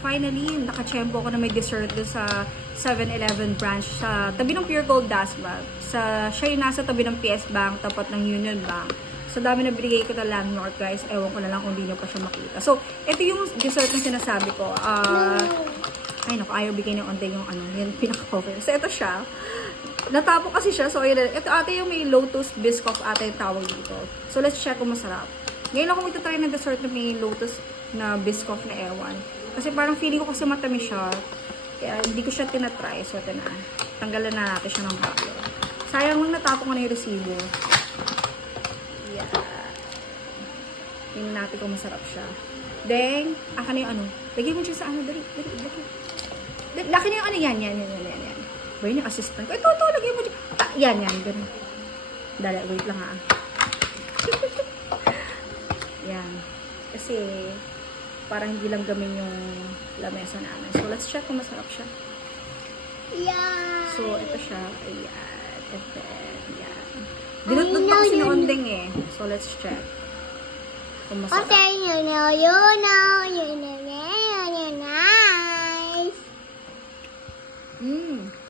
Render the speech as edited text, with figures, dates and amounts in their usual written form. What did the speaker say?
finally, nakachempo ko na may dessert doon sa 7-Eleven branch sa tabi ng Pure Gold Dasma. Siya yung nasa tabi ng PS Bank, tapat ng Union Bank. So, dami na binigay ko na landmark, guys. Ewan ko na lang kung di nyo pa siya makita. So, ito yung dessert na sinasabi ko. Ay, naku, ayaw bigay ng onde yung yung pinaka-cover. So, ito siya. Natapo kasi siya. So, ito ate yung may lotus biscoff ate yung tawag dito. So, let's check kung masarap. Ngayon ako magta-try ng dessert na may lotus na biscoff na ewan. Kasi parang feeling ko kasi matamis siya. Kaya hindi ko siya tinatry. So, ito na. Tanggalan na natin siya ng baklo. Sayang lang natapon ko na yung resibo. Yeah. Tingnan natin kung masarap siya. Then, aka na yung lagay mo siya sa dali. Laki na yung yan. Ba yun yung assistant ko. Ito, lagay mo dyan. Yan, ganun. Dali, wait lang ha. Yan. Kasi, parang hindi lang gamin yung lamesa namin. So, let's check kung masarap siya. Yeah. So, ito siya. Ayan. Ayan. Dinutdut pa kasi na ondeng eh. So, let's check. Kung masarap. Okay, you know.